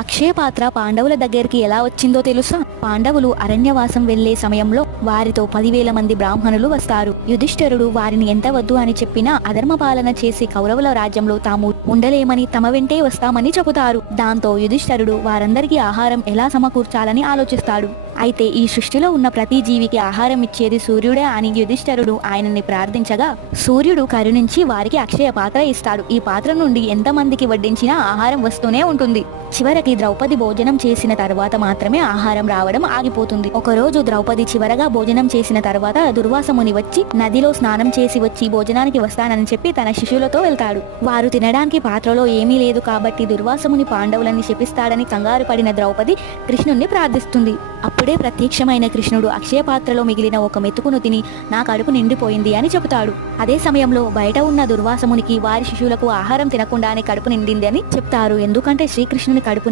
అక్షయ పాత్ర పాండవుల దగ్గరికి ఎలా వచ్చిందో తెలుసా? పాండవులు అరణ్యవాసం వెళ్లే సమయంలో వారితో 10,000 మంది బ్రాహ్మణులు వస్తారు. యుధిష్ఠిరుడు వారిని ఎంత వద్దు అని చెప్పినా అధర్మ పాలన చేసి కౌరవుల రాజ్యంలో తాము ఉండలేమని తమ వెంటే వస్తామని చెబుతారు. దాంతో యుధిష్ఠిరుడు వారందరికీ ఆహారం ఎలా సమకూర్చాలని ఆలోచిస్తాడు. అయితే ఈ సృష్టిలో ఉన్న ప్రతి జీవికి ఆహారం ఇచ్చేది సూర్యుడే అని యుధిష్ఠిరుడు ఆయనని ప్రార్థించగా సూర్యుడు కరుణించి వారికి అక్షయ పాత్ర ఇస్తాడు. ఈ పాత్ర నుండి ఎంతమందికి వడ్డించినా ఆహారం వస్తూనే ఉంటుంది. చివరికి ద్రౌపది భోజనం చేసిన తర్వాత మాత్రమే ఆహారం రావడం ఆగిపోతుంది. ఒకరోజు ద్రౌపది చివరగా భోజనం చేసిన తర్వాత దుర్వాస ముని వచ్చి నదిలో స్నానం చేసి వచ్చి భోజనానికి వస్తానని చెప్పి తన శిష్యులతో వెళ్తాడు. వారు తినడానికి పాత్రలో ఏమీ లేదు కాబట్టి దుర్వాస ముని పాండవులని శపిస్తాడని కంగారు పడిన ద్రౌపది కృష్ణుణ్ణి ప్రార్థిస్తుంది. అప్పుడే ప్రత్యక్షమైన కృష్ణుడు అక్షయ పాత్రలో మిగిలిన ఒక మెతుకును తిని నా కడుపు నిండిపోయింది అని చెబుతాడు. అదే సమయంలో బయట ఉన్న దుర్వాసమునికి వారి శిష్యులకు ఆహారం తినకుండానే కడుపు నిండింది అని చెప్తారు. ఎందుకంటే శ్రీకృష్ణుని కడుపు